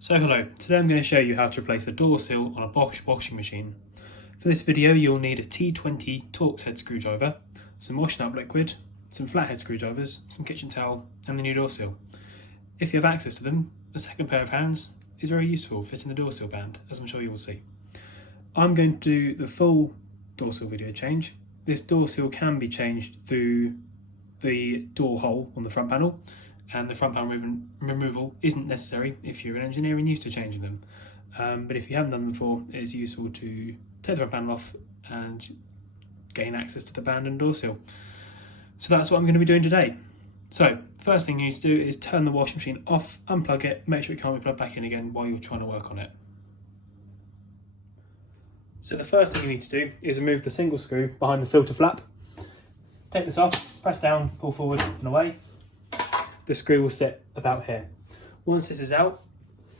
So hello, today I'm going to show you how to replace the door sill on a Bosch washing machine. For this video you'll need a T20 Torx head screwdriver, some washing up liquid, some flathead screwdrivers, some kitchen towel and the new door sill. If you have access to them, a second pair of hands is very useful fitting the door sill band, as I'm sure you will see. I'm going to do the full door sill video change. This door sill can be changed through the door hole on the front panel, and the front panel removal isn't necessary if you're an engineer and used to changing them. But if you haven't done them before, it is useful to take the front panel off and gain access to the band and door sill. So that's what I'm going to be doing today. So first thing you need to do is turn the washing machine off, unplug it, make sure it can't be plugged back in again while you're trying to work on it. So the first thing you need to do is remove the single screw behind the filter flap. Take this off, press down, pull forward and away. The screw will sit about here. Once this is out,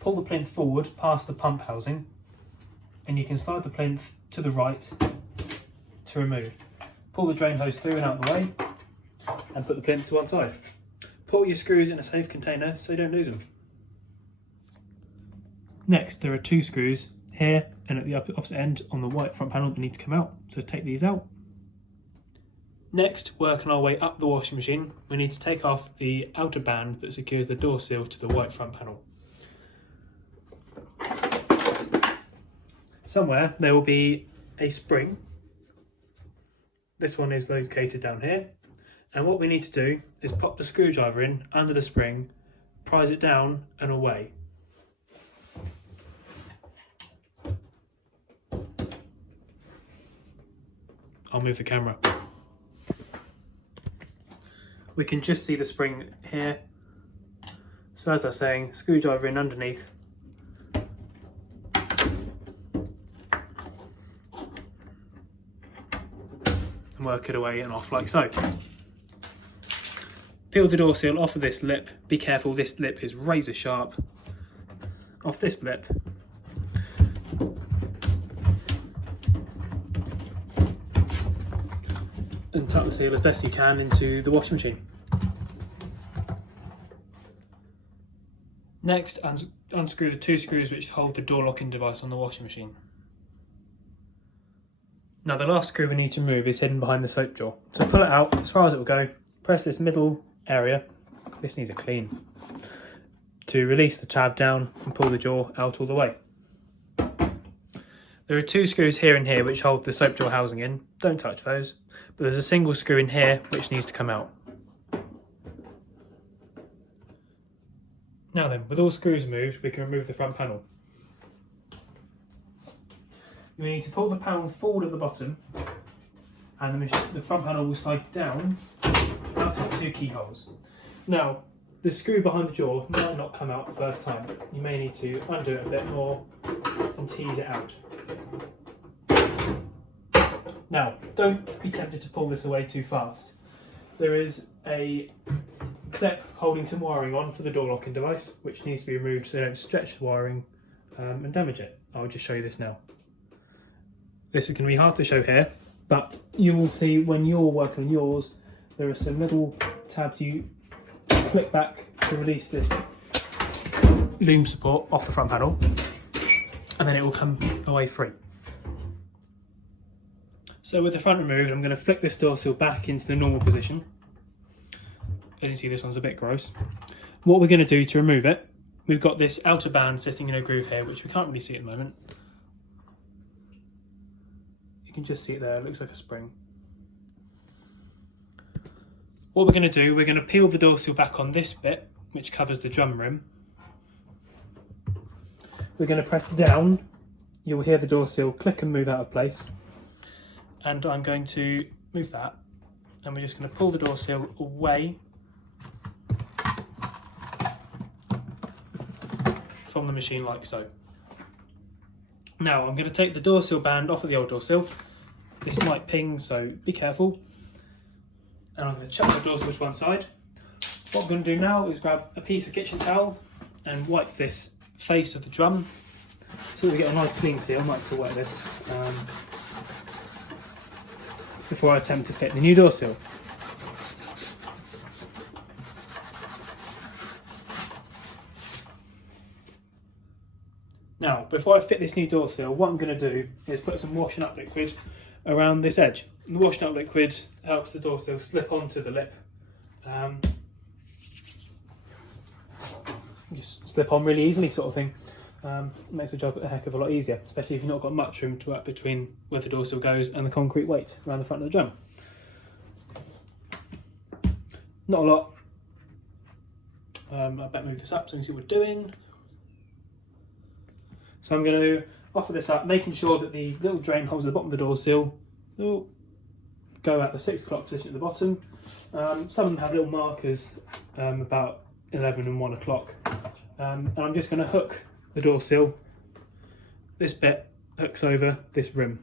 pull the plinth forward past the pump housing and you can slide the plinth to the right to remove. Pull the drain hose through and out of the way and put the plinth to one side. Put your screws in a safe container so you don't lose them. Next, there are two screws here and at the opposite end on the white front panel that need to come out, so take these out. Next, working our way up the washing machine, we need to take off the outer band that secures the door sill to the white front panel. Somewhere there will be a spring. This one is located down here, and what we need to do is pop the screwdriver in under the spring, prise it down and away. I'll move the camera. We can just see the spring here. So as I was saying, screwdriver in underneath. And work it away and off like so. Peel the door sill off of this lip. Be careful, this lip is razor sharp. Off this lip. And tuck the seal as best you can into the washing machine. Next, unscrew the two screws which hold the door locking device on the washing machine. Now the last screw we need to remove is hidden behind the soap jaw. So pull it out as far as it will go, press this middle area, this needs a clean, to release the tab down and pull the jaw out all the way. There are two screws here and here which hold the soap jaw housing in, don't touch those, but there's a single screw in here which needs to come out. Now then, with all screws removed, we can remove the front panel. We need to pull the panel forward at the bottom and the front panel will slide down out of two keyholes. Now, the screw behind the jaw might not come out the first time. You may need to undo it a bit more and tease it out. Now, don't be tempted to pull this away too fast. There is a clip holding some wiring on for the door locking device, which needs to be removed so you don't stretch the wiring and damage it. I'll just show you this now. This is going to be hard to show here, but you will see when you're working on yours, there are some little tabs you click back to release this loom support off the front panel, and then it will come away free. So with the front removed, I'm going to flick this door sill back into the normal position. As you see, this one's a bit gross. What we're going to do to remove it, we've got this outer band sitting in a groove here, which we can't really see at the moment. You can just see it there, it looks like a spring. What we're going to do, we're going to peel the door sill back on this bit, which covers the drum rim. We're going to press down. You'll hear the door sill click and move out of place. And I'm going to move that, and we're just going to pull the door sill away from the machine like so. Now I'm going to take the door sill band off of the old door sill. This might ping, so be careful. And I'm going to chuck the door sill to one side. What I'm going to do now is grab a piece of kitchen towel and wipe this face of the drum so we get a nice clean seal. I like to wet this. Before I attempt to fit the new door sill. Now, before I fit this new door sill, what I'm going to do is put some washing up liquid around this edge. And the washing up liquid helps the door sill slip onto the lip. Just slip on really easily, sort of thing. Makes the job a heck of a lot easier, especially if you've not got much room to work between where the door sill goes and the concrete weight around the front of the drum. Not a lot. I better move this up so you can see what we're doing. So I'm going to offer this up, making sure that the little drain holes at the bottom of the door sill will go at the 6 o'clock position at the bottom. Some of them have little markers about 11 and 1 o'clock. And I'm just going to hook the door sill. This bit hooks over this rim.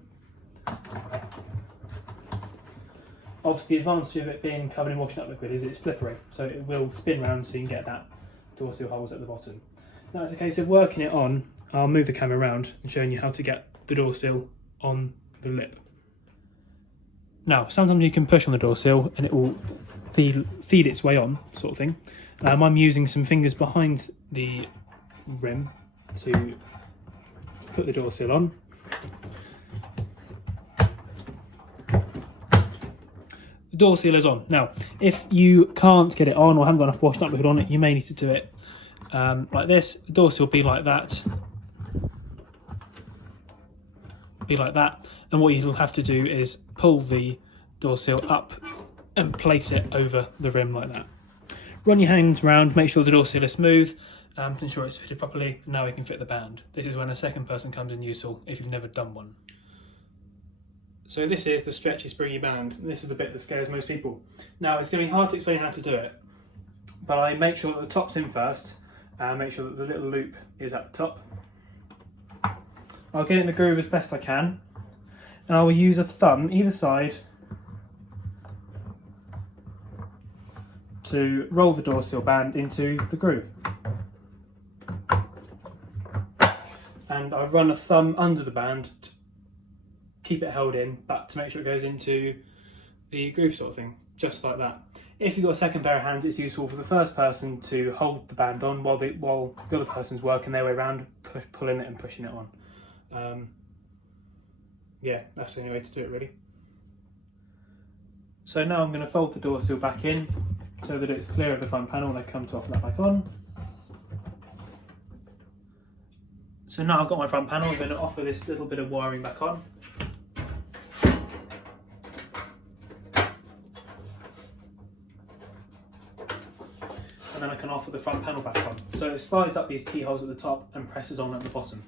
Obviously, the advantage of it being covered in washing up liquid is it's slippery, so it will spin round so you can get that door sill holes at the bottom. Now it's a case of working it on. I'll move the camera around and showing you how to get the door sill on the lip. Now, sometimes you can push on the door sill and it will feed its way on, sort of thing. I'm using some fingers behind the rim to put the door sill on. The door seal is on. Now, if you can't get it on or haven't got enough washing up liquid on it, you may need to do it like this. The door seal will be like that. Be like that. And what you'll have to do is pull the door seal up and place it over the rim like that. Run your hands around, make sure the door seal is smooth, to ensure it's fitted properly. Now we can fit the band. This is when a second person comes in useful if you've never done one. So this is the stretchy springy band, and this is the bit that scares most people. Now it's going to be hard to explain how to do it, but I make sure that the top's in first, and make sure that the little loop is at the top. I'll get it in the groove as best I can, and I will use a thumb either side to roll the door sill band into the groove. And I run a thumb under the band to keep it held in, but to make sure it goes into the groove sort of thing, just like that. If you've got a second pair of hands, it's useful for the first person to hold the band on while the other person's working their way around, pulling it and pushing it on. Yeah, that's the only way to do it really. So now I'm going to fold the door sill back in so that it's clear of the front panel, and I come to offer that back on. So now I've got my front panel, I'm going to offer this little bit of wiring back on. And then I can offer the front panel back on. So it slides up these keyholes at the top and presses on at the bottom.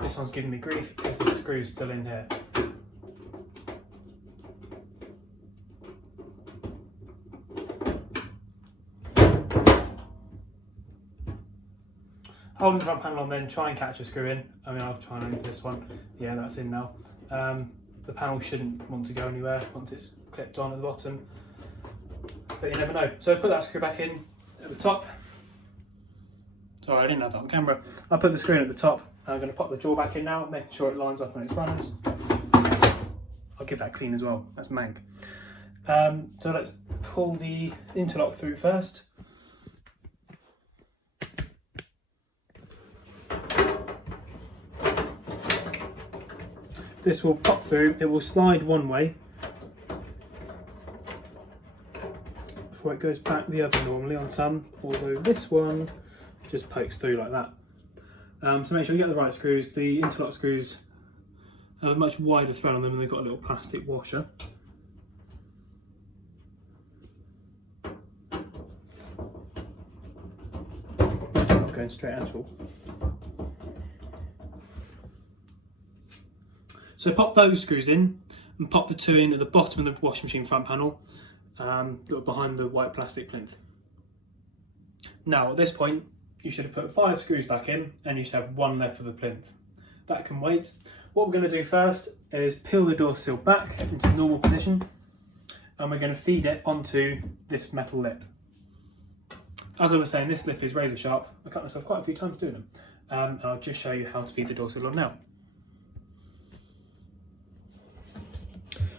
This one's giving me grief because the screw's still in here. Holding the front panel on, then try and catch a screw in. I mean, I'll try and open this one. Yeah, that's in now. The panel shouldn't want to go anywhere once it's clipped on at the bottom, but you never know. So put that screw back in at the top. Sorry, I didn't have that on camera. I put the screw in at the top. I'm going to pop the jaw back in now, making sure it lines up on its runners. I'll give that clean as well. That's mank. So let's pull the interlock through first. This will pop through, it will slide one way before it goes back the other normally on some, although this one just pokes through like that. So make sure you get the right screws. The interlock screws have a much wider thread on them and they've got a little plastic washer. Not going straight at all. So pop those screws in and pop the two in at the bottom of the washing machine front panel that are behind the white plastic plinth. Now at this point you should have put 5 screws back in and you should have 1 left for the plinth. That can wait. What we're going to do first is peel the door sill back into normal position and we're going to feed it onto this metal lip. As I was saying, this lip is razor sharp. I cut myself quite a few times doing them, and I'll just show you how to feed the door sill on now.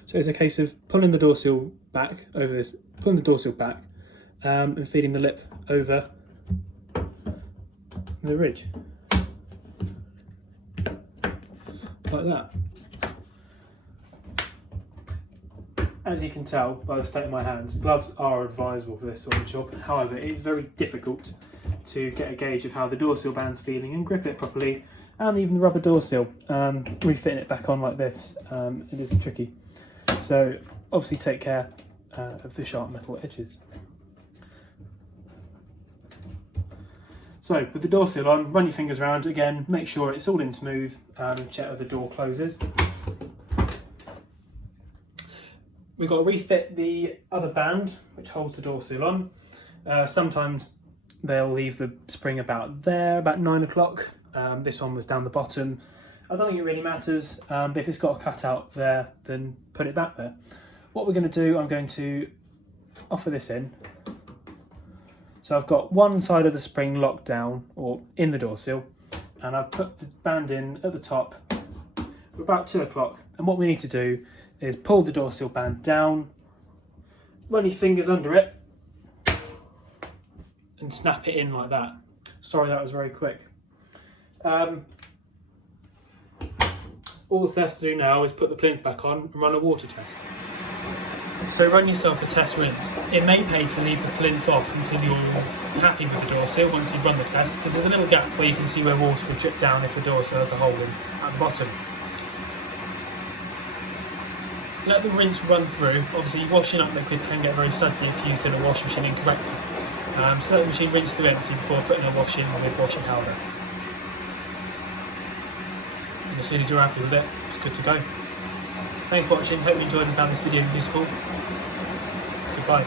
So So it's a case of pulling the dorsal back over this, pulling the dorsal back and feeding the lip over the ridge. Like that. As you can tell by the state of my hands, gloves are advisable for this sort of job. However, it is very difficult to get a gauge of how the dorsal band's feeling and grip it properly, and even the rubber dorsal. Refitting it back on like this, it is tricky. So obviously take care of the sharp metal edges. So with the dorsal on, run your fingers around again, make sure it's all in smooth, and check that the door closes. We've got to refit the other band which holds the dorsal on. Sometimes they'll leave the spring about there, about 9 o'clock. This one was down the bottom. I don't think it really matters, but if it's got a cutout there, then put it back there. What we're going to do, I'm going to offer this in. So I've got one side of the spring locked down, or in the dorsal, and I've put the band in at the top. We're about 2 o'clock, and what we need to do is pull the dorsal band down, run your fingers under it, and snap it in like that. Sorry, that was very quick. All that's left to do now is put the plinth back on and run a water test. So run yourself a test rinse. It may pay to leave the plinth off until you're happy with the dorsal once you've run the test, because there's a little gap where you can see where water will drip down if the dorsal has a hole in at the bottom. Let the rinse run through. Obviously washing up liquid can get very sudsy if used in a washing machine incorrectly. So let the machine rinse through empty before putting a wash in with washing powder. And as soon as you're happy with it, it's good to go. Thanks for watching, hope you enjoyed and found this video useful. Goodbye.